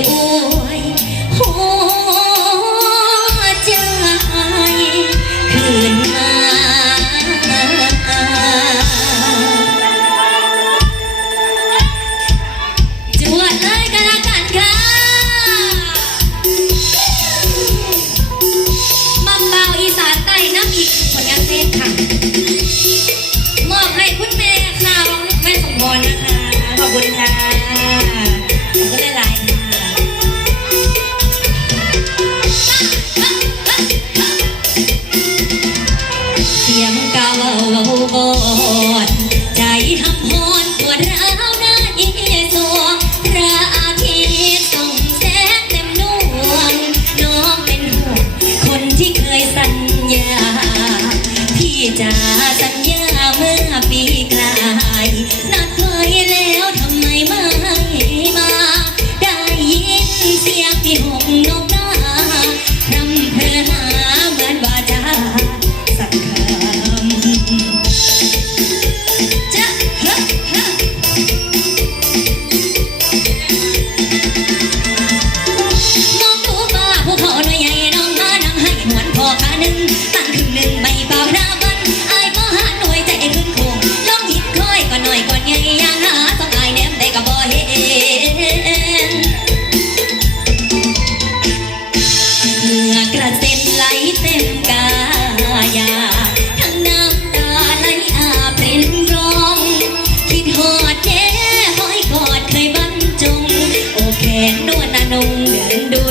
يُؤْمِنُونَ Yeah.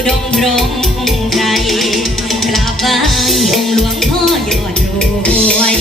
ดมตรงใจกราบไหว้องหลวงพ่อยอดรวย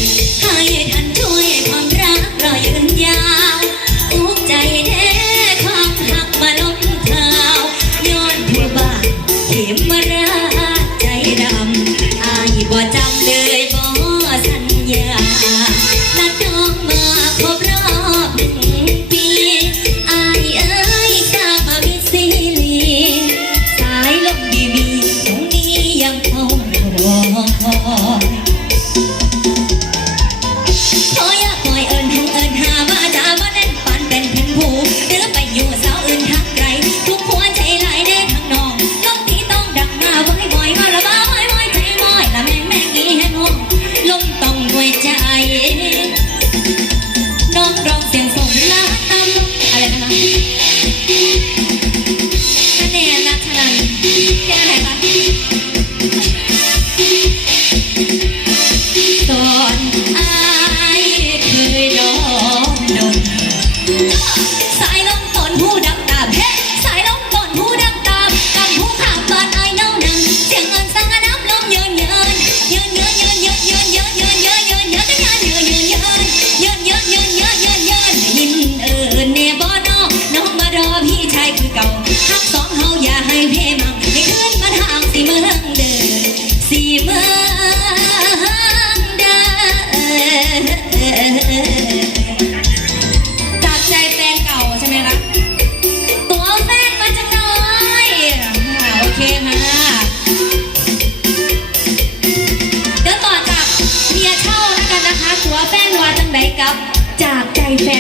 yeah.